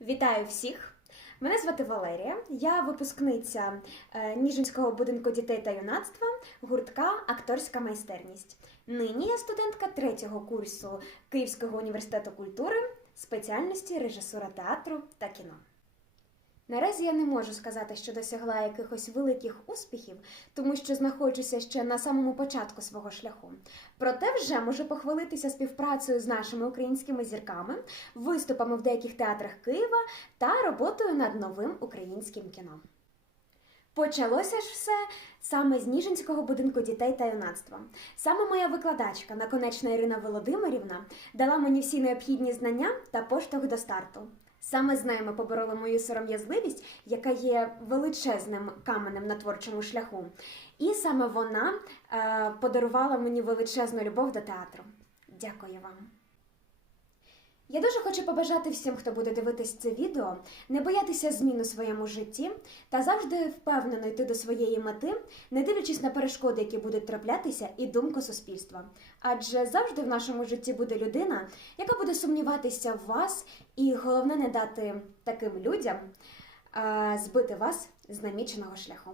Вітаю всіх! Мене звати Валерія. Я випускниця е, Ніжинського будинку дітей та юнацтва гуртка Акторська майстерність. Нині я студентка третього курсу Київського університету культури спеціальності режисура театру та кіно. Наразі я не можу сказати, що досягла якихось великих успіхів, тому що знаходжуся ще на самому початку свого шляху. Проте вже можу похвалитися співпрацею з нашими українськими зірками, виступами в деяких театрах Києва та роботою над новим українським кіно. Почалося ж все саме з Ніжинського будинку дітей та юнацтва. Саме моя викладачка, наконечна Ірина Володимирівна, дала мені всі необхідні знання та поштовх до старту. Саме з нею ми побороли мою сором'язливість, яка є величезним каменем на творчому шляху. І саме вона е, подарувала мені величезну любов до театру. Дякую вам. Я дуже хочу побажати всім, хто буде дивитись це відео, не боятися змін у своєму житті та завжди впевнено йти до своєї мети, не дивлячись на перешкоди, які будуть траплятися, і думку суспільства. Адже завжди в нашому житті буде людина, яка буде сумніватися в вас, і головне не дати таким людям збити вас з наміченого шляху.